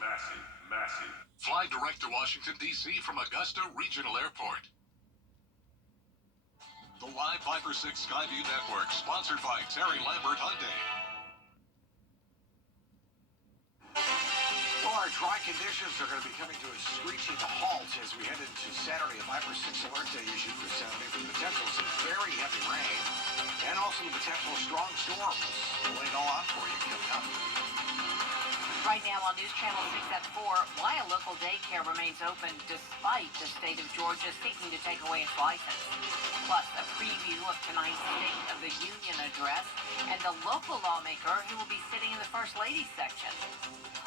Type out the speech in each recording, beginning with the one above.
Massive. Fly direct to Washington, D.C. from Augusta Regional Airport. The Live Viper 6 Skyview Network, sponsored by Terry Lambert Hyundai. Well, our dry conditions are going to be coming to a screeching halt as we head into Saturday. A Viper 6 alert day issued for Saturday for the potential of some very heavy rain and also the potential strong storms. We'll lay it all out for you coming up. Right now on News Channel 6 at 4, why a local daycare remains open despite the state of Georgia seeking to take away its license. Plus, a preview of tonight's State of the Union address and the local lawmaker who will be sitting in the First Lady's section.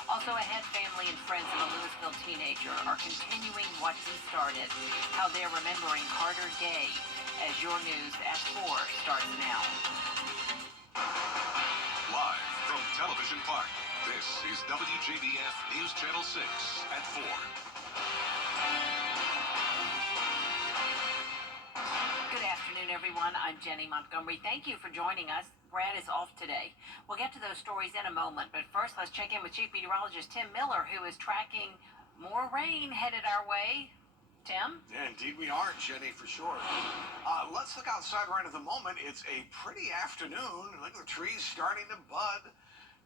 Also ahead, family and friends of a Louisville teenager are continuing what he started, how they're remembering Carter Gay, as your News at 4 starts now. Live from Television Park, this is WJBF News Channel 6 at 4. Good afternoon, everyone. I'm Jenny Montgomery. Thank you for joining us. Brad is off today. We'll get to those stories in a moment, but first let's check in with Chief Meteorologist Tim Miller, who is tracking more rain headed our way. Tim? Yeah, indeed we are, Jenny, for sure. Let's look outside right at the moment. It's a pretty afternoon. Look at the trees starting to bud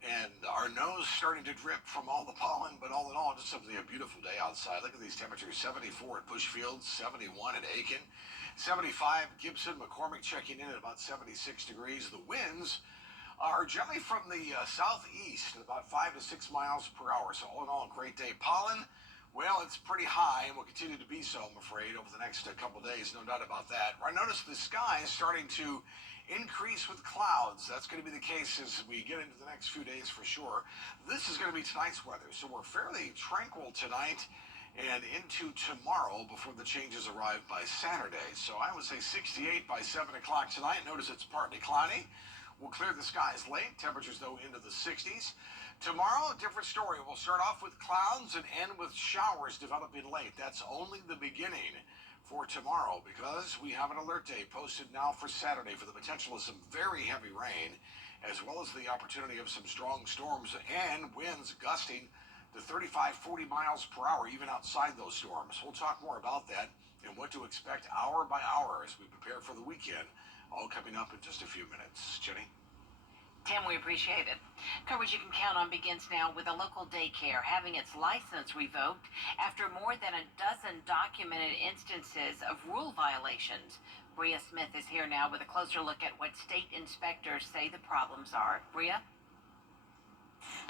and our nose starting to drip from all the pollen, but all in all, just simply a beautiful day outside. Look at these temperatures: 74 at Bushfield, 71 at Aiken, 75 Gibson, McCormick checking in at about 76 degrees. The winds are generally from the southeast at about 5 to 6 miles per hour. So all in all, a great day. Pollen, well, it's pretty high and will continue to be so, I'm afraid, over the next couple days. No doubt about that. I notice the sky is starting to increase with clouds. That's going to be the case as we get into the next few days for sure. This is going to be tonight's weather. So we're fairly tranquil tonight and into tomorrow before the changes arrive by Saturday. So I would say 68 by 7 o'clock tonight. Notice it's partly cloudy. We'll clear the skies late. Temperatures, though, into the 60s. Tomorrow, a different story. We'll start off with clouds and end with showers developing late. That's only the beginning for tomorrow, because we have an alert day posted now for Saturday for the potential of some very heavy rain, as well as the opportunity of some strong storms and winds gusting to 35-40 miles per hour, even outside those storms. We'll talk more about that and what to expect hour by hour as we prepare for the weekend, all coming up in just a few minutes. Jenny? Tim, we appreciate it. Coverage you can count on begins now with a local daycare having its license revoked after more than a dozen documented instances of rule violations. Bria Smith is here now with a closer look at what state inspectors say the problems are. Bria?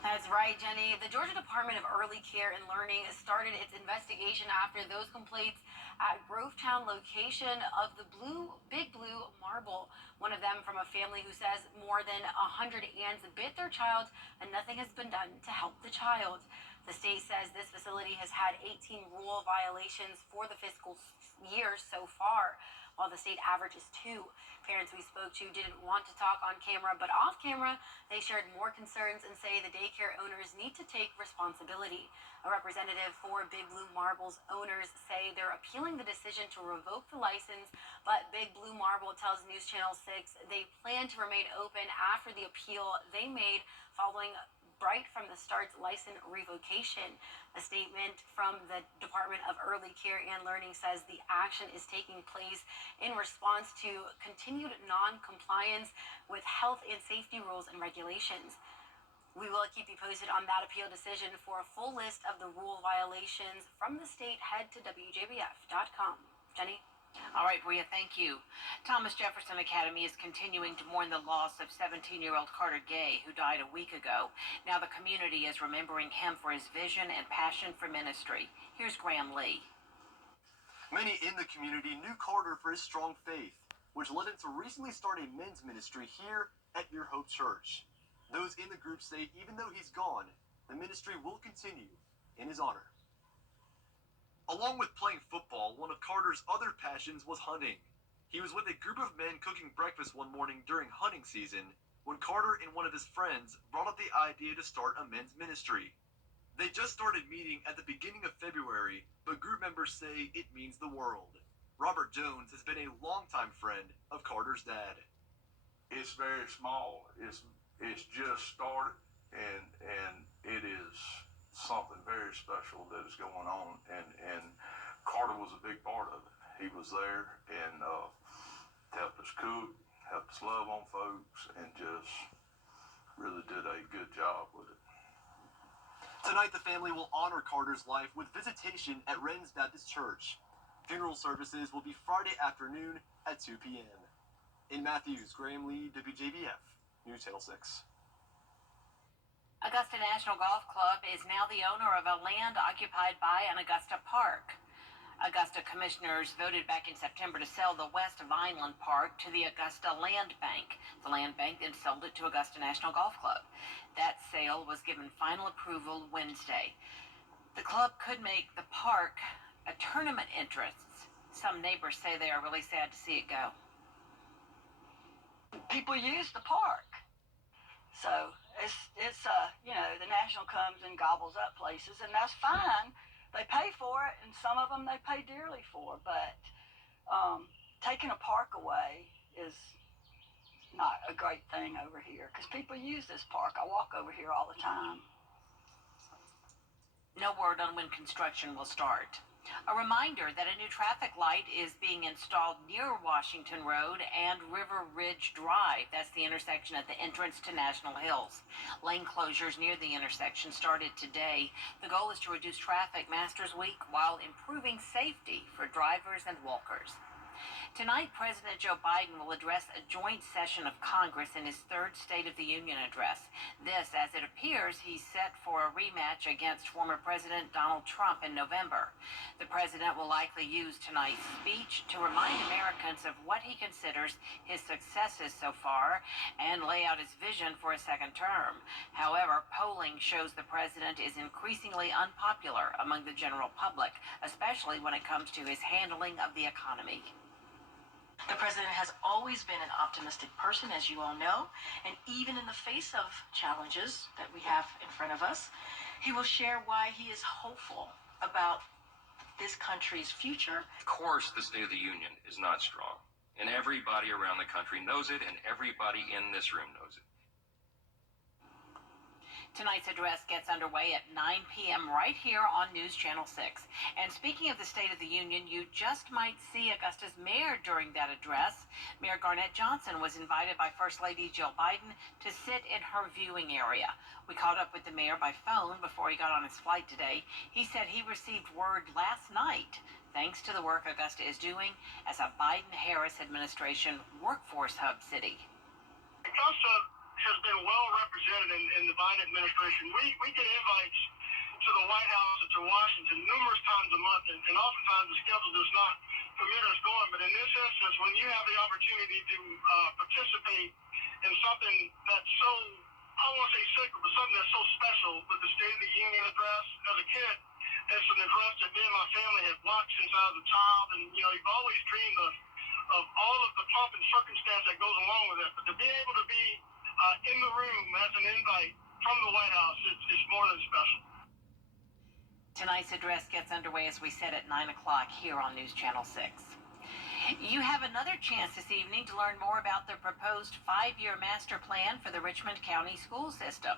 That's right, Jenny. The Georgia Department of Early Care and Learning started its investigation after those complaints at Grovetown location of the Big Blue Marble. One of them from a family who says more than 100 ants bit their child and nothing has been done to help the child. The state says this facility has had 18 rule violations for the fiscal year so far, while the state average is 2. Parents we spoke to didn't want to talk on camera, but off camera, they shared more concerns and say the daycare owners need to take responsibility. A representative for Big Blue Marble's owners say they're appealing the decision to revoke the license, but Big Blue Marble tells News Channel 6 they plan to remain open after the appeal they made following right from the start's license revocation. A statement from the Department of Early Care and Learning says the action is taking place in response to continued non-compliance with health and safety rules and regulations. We will keep you posted on that appeal decision. For a full list of the rule violations from the state, head to WJBF.com. Jenny? All right, Bria, thank you. Thomas Jefferson Academy is continuing to mourn the loss of 17-year-old Carter Gay, who died a week ago. Now the community is remembering him for his vision and passion for ministry. Here's Graham Lee. Many in the community knew Carter for his strong faith, which led him to recently start a men's ministry here at Your Hope Church. Those in the group say even though he's gone, the ministry will continue in his honor. Along with playing football, one of Carter's other passions was hunting. He was with a group of men cooking breakfast one morning during hunting season when Carter and one of his friends brought up the idea to start a men's ministry. They just started meeting at the beginning of February, but group members say it means the world. Robert Jones has been a longtime friend of Carter's dad. It's very small. It's just started, and it is something very special that is going on, and Carter was a big part of it. He was there and helped us cook, helped us love on folks, and just really did a good job with it. Tonight, the family will honor Carter's life with visitation at Rennes Baptist Church. Funeral services will be Friday afternoon at 2 p.m. In Matthews, Graham Lee, WJBF, News Channel 6. Augusta National Golf Club is now the owner of a land occupied by an Augusta park. Augusta commissioners voted back in September to sell the West Vineland Park to the Augusta Land Bank. The Land Bank then sold it to Augusta National Golf Club. That sale was given final approval Wednesday. The club could make the park a tournament entrance. Some neighbors say they are really sad to see it go. People use the park, so it's the National comes and gobbles up places, and that's fine. They pay for it, and some of them they pay dearly for. But taking a park away is not a great thing over here because people use this park. I walk over here all the time. No word on when construction will start. A reminder that a new traffic light is being installed near Washington Road and River Ridge Drive. That's the intersection at the entrance to National Hills. Lane closures near the intersection started today. The goal is to reduce traffic Masters Week while improving safety for drivers and walkers. Tonight, President Joe Biden will address a joint session of Congress in his third State of the Union address. This, as it appears, he's set for a rematch against former President Donald Trump in November. The president will likely use tonight's speech to remind Americans of what he considers his successes so far and lay out his vision for a second term. However, polling shows the president is increasingly unpopular among the general public, especially when it comes to his handling of the economy. The president has always been an optimistic person, as you all know, and even in the face of challenges that we have in front of us, he will share why he is hopeful about this country's future. Of course, the State of the Union is not strong, and everybody around the country knows it, and everybody in this room knows it. Tonight's address gets underway at 9 p.m. right here on News Channel 6. And speaking of the State of the Union, you just might see Augusta's mayor during that address. Mayor Garnett Johnson was invited by First Lady Jill Biden to sit in her viewing area. We caught up with the mayor by phone before he got on his flight today. He said he received word last night, thanks to the work Augusta is doing as a Biden-Harris administration workforce hub city. Augusta has been well represented in the Biden administration. We get invites to the White House and to Washington numerous times a month, and oftentimes the schedule does not permit us going. But in this instance, when you have the opportunity to participate in something that's so, I don't want to say sacred, but something that's so special with the State of the Union address, as a kid, it's an address that me and my family have watched since I was a child, and you've always dreamed of all of the pomp and circumstance that goes along with it. But to be able to be in the room as an invite from the White House, it's more than special. Tonight's address gets underway, as we said, at 9 o'clock here on News Channel 6. You have another chance this evening to learn more about the proposed 5-year master plan for the Richmond County school system.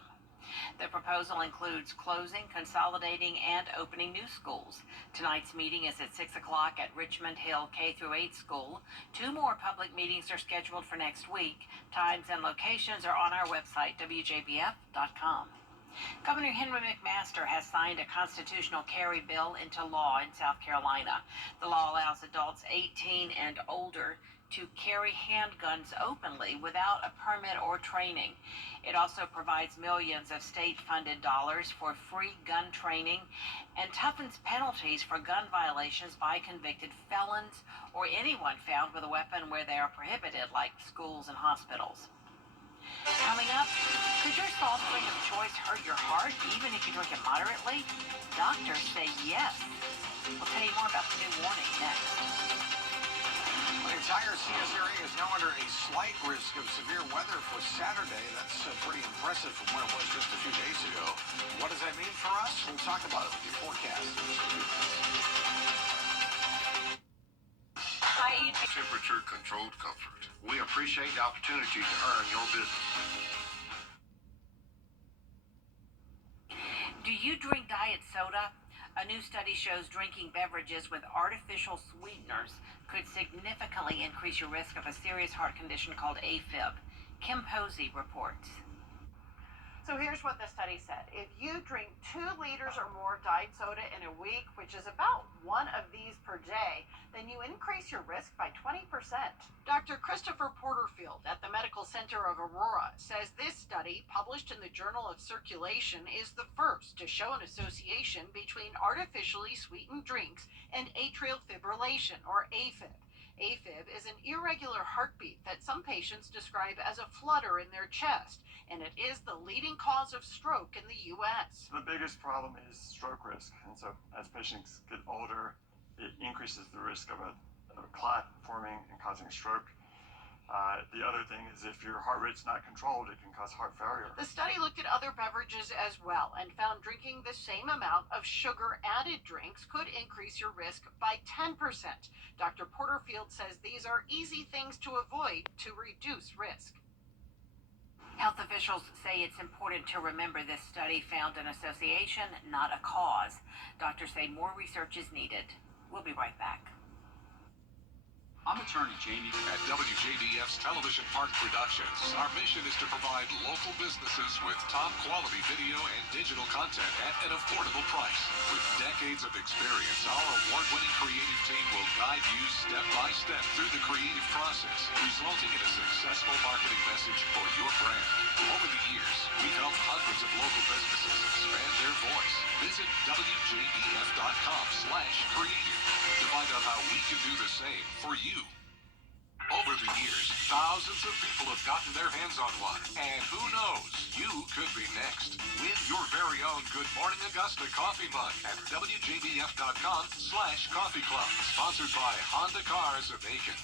The proposal includes closing, consolidating, and opening new schools. Tonight's meeting is at 6 o'clock at Richmond Hill K-8 School. 2 more public meetings are scheduled for next week. Times and locations are on our website, WJBF.com. Governor Henry McMaster has signed a constitutional carry bill into law in South Carolina. The law allows adults 18 and older to carry handguns openly without a permit or training. It also provides millions of state-funded dollars for free gun training and toughens penalties for gun violations by convicted felons or anyone found with a weapon where they are prohibited, like schools and hospitals. Coming up, could your soft drink of choice hurt your heart even if you drink it moderately? Doctors say yes. We'll tell you more about the new warning next. The entire CS area is now under a slight risk of severe weather for Saturday. That's pretty impressive from where it was just a few days ago. What does that mean for us? We'll talk about it with your forecast. Temperature-controlled comfort. We appreciate the opportunity to earn your business. Do you drink diet soda? A new study shows drinking beverages with artificial sweeteners could significantly increase your risk of a serious heart condition called AFib. Kim Posey reports. So here's what the study said. If you drink 2 liters or more of diet soda in a week, which is about 1 of these per day, then you increase your risk by 20%. Dr. Christopher Porterfield at the Medical Center of Aurora says this study, published in the Journal of Circulation, is the first to show an association between artificially sweetened drinks and atrial fibrillation, or AFib. AFib is an irregular heartbeat that some patients describe as a flutter in their chest, and it is the leading cause of stroke in the U.S. The biggest problem is stroke risk, and so as patients get older, it increases the risk of a clot forming and causing a stroke. The other thing is if your heart rate's not controlled, it can cause heart failure. The study looked at other beverages as well and found drinking the same amount of sugar-added drinks could increase your risk by 10%. Dr. Porterfield says these are easy things to avoid to reduce risk. Health officials say it's important to remember this study found an association, not a cause. Doctors say more research is needed. We'll be right back. I'm attorney Jamie. At WJBF's Television Park Productions, our mission is to provide local businesses with top quality video and digital content at an affordable price. With decades of experience, our award-winning creative team will guide you step by step through the creative process, resulting in a successful marketing message for your brand. Over the years, we've helped hundreds of local businesses expand their voice. Visit WJBF.com/creative to find out how we can do the same for you. Over the years, thousands of people have gotten their hands on one. And who knows, you could be next. Win your very own Good Morning Augusta coffee mug at WJBF.com/coffee club. Sponsored by Honda Cars of Aiken.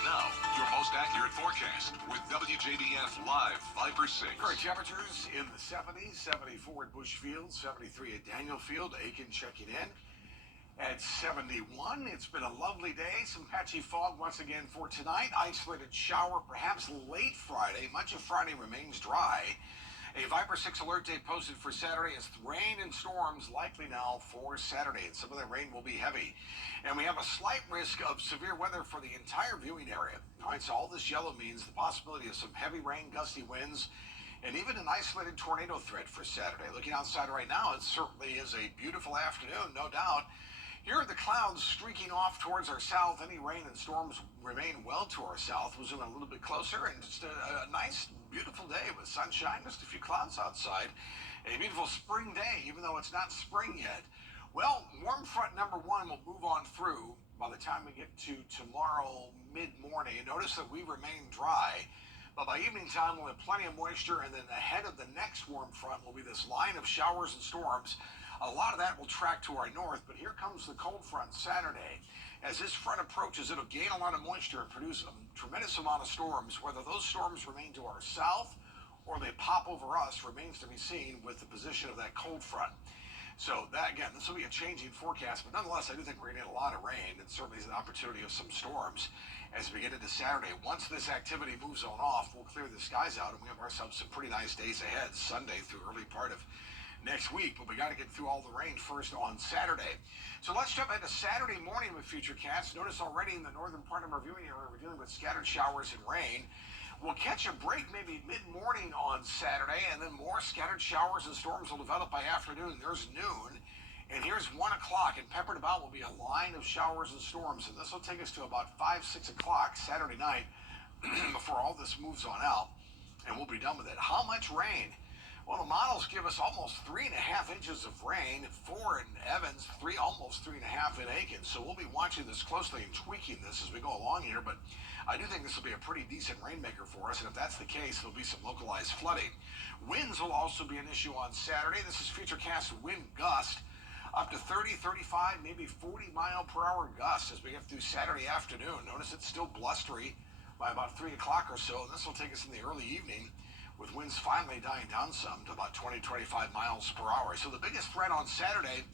Now, your most accurate forecast with WJBF Live Viper 6. Current temperatures in the 70s, 74 at Bushfield, 73 at Danielfield, Aiken checking in. At 71, it's been a lovely day. Some patchy fog once again for tonight. Isolated shower perhaps late Friday. Much of Friday remains dry. A Viper 6 alert day posted for Saturday as rain and storms likely now for Saturday. And some of that rain will be heavy. And we have a slight risk of severe weather for the entire viewing area. All right, so all this yellow means the possibility of some heavy rain, gusty winds, and even an isolated tornado threat for Saturday. Looking outside right now, it certainly is a beautiful afternoon, no doubt. Here are the clouds streaking off towards our south. Any rain and storms remain well to our south. We'll zoom in a little bit closer, and just a nice, beautiful day with sunshine, just a few clouds outside. A beautiful spring day, even though it's not spring yet. Well, warm front number 1 will move on through by the time we get to tomorrow mid-morning. Notice that we remain dry, but by evening time we'll have plenty of moisture, and then ahead of the next warm front will be this line of showers and storms. A lot of that will track to our north, but here comes the cold front Saturday. As this front approaches, it'll gain a lot of moisture and produce a tremendous amount of storms. Whether those storms remain to our south or they pop over us remains to be seen with the position of that cold front. So that, again, this will be a changing forecast, but nonetheless, I do think we're going to get a lot of rain, and certainly is an opportunity of some storms as we get into Saturday. Once this activity moves on off, we'll clear the skies out, and we have ourselves some pretty nice days ahead, Sunday through early part of next week, but we got to get through all the rain first on Saturday. So let's jump into Saturday morning with Futurecast. Notice already in the northern part of our viewing area, we're dealing with scattered showers and rain. We'll catch a break maybe mid-morning on Saturday, and then more scattered showers and storms will develop by afternoon. There's noon, and here's 1 o'clock, and peppered about will be a line of showers and storms, and this will take us to about 5, 6 o'clock Saturday night before all this moves on out, and we'll be done with it. How much rain? Well, the models give us almost 3.5 inches of rain, 4 in Evans, almost 3.5 in Aiken. So we'll be watching this closely and tweaking this as we go along here. But I do think this will be a pretty decent rainmaker for us. And if that's the case, there'll be some localized flooding. Winds will also be an issue on Saturday. This is Futurecast wind gust up to 30, 35, maybe 40 mile per hour gusts as we get through Saturday afternoon. Notice it's still blustery by about 3 o'clock or so. And this will take us in the early evening, with winds finally dying down some to about 20, 25 miles per hour. So the biggest threat on Saturday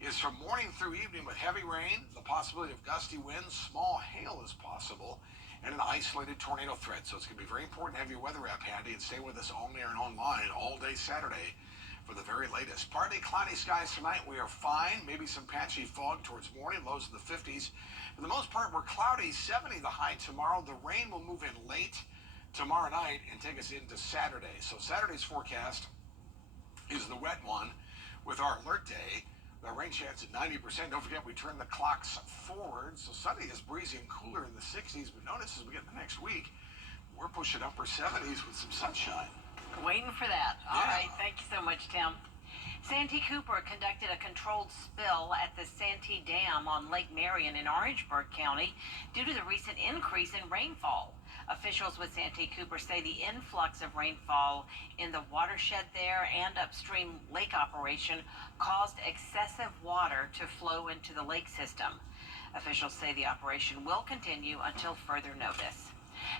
is from morning through evening with heavy rain, the possibility of gusty winds, small hail is possible, and an isolated tornado threat. So it's going to be very important to have your weather app handy and stay with us on air and online all day Saturday for the very latest. Partly cloudy skies tonight. We are fine. Maybe some patchy fog towards morning. Lows in the 50s. For the most part, we're cloudy. 70 the high tomorrow. The rain will move in late tomorrow night and take us into Saturday. So Saturday's forecast is the wet one with our alert day. The rain chance at 90%. Don't forget, we turn the clocks forward. So Sunday is breezy and cooler in the 60s. But notice as we get the next week, we're pushing upper 70s with some sunshine. Waiting for that. All Yeah. right. Thank you so much, Tim. Santee Cooper conducted a controlled spill at the Santee Dam on Lake Marion in Orangeburg County due to the recent increase in rainfall. Officials with Santee Cooper say the influx of rainfall in the watershed there and upstream lake operation caused excessive water to flow into the lake system. Officials say the operation will continue until further notice.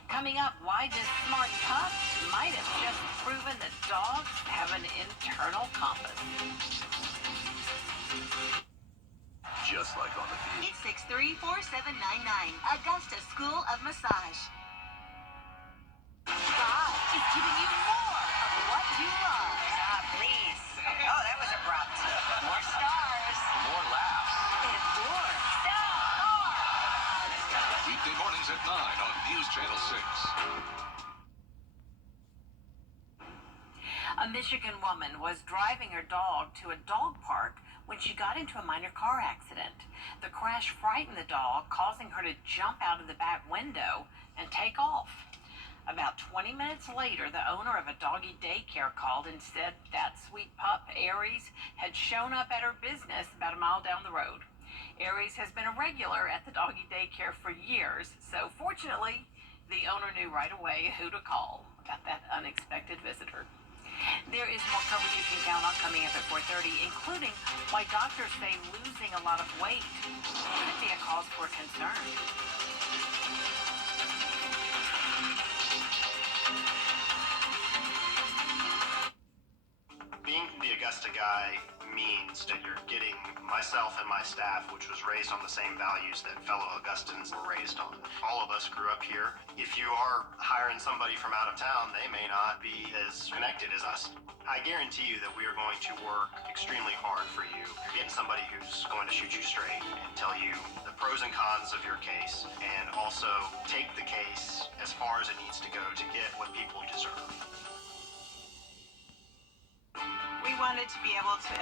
Coming up, why this smart pup might have just proven that dogs have an internal compass. Just like on the field. 863-4799, Augusta School of Massage. God is giving you more of what you love. Please. Oh, that was abrupt. More stars. More laughs. And more. Weekday mornings at 9 on News Channel 6. A Michigan woman was driving her dog to a dog park when she got into a minor car accident. The crash frightened the dog, causing her to jump out of the back window and take off. About 20 minutes later, the owner of a doggy daycare called and said that sweet pup, Aries, had shown up at her business about a mile down the road. Aries has been a regular at the doggy daycare for years, so fortunately, the owner knew right away who to call about that unexpected visitor. There is more coverage you can count on coming up at 4:30, including why doctors say losing a lot of weight could be a cause for concern. Being the Augusta guy means that you're getting myself and my staff, which was raised on the same values that fellow Augustans were raised on. All of us grew up here. If you are hiring somebody from out of town, they may not be as connected as us. I guarantee you that we are going to work extremely hard for you. You're getting somebody who's going to shoot you straight and tell you the pros and cons of your case, and also take the case as far as it needs to go to get what people deserve. We wanted to be able to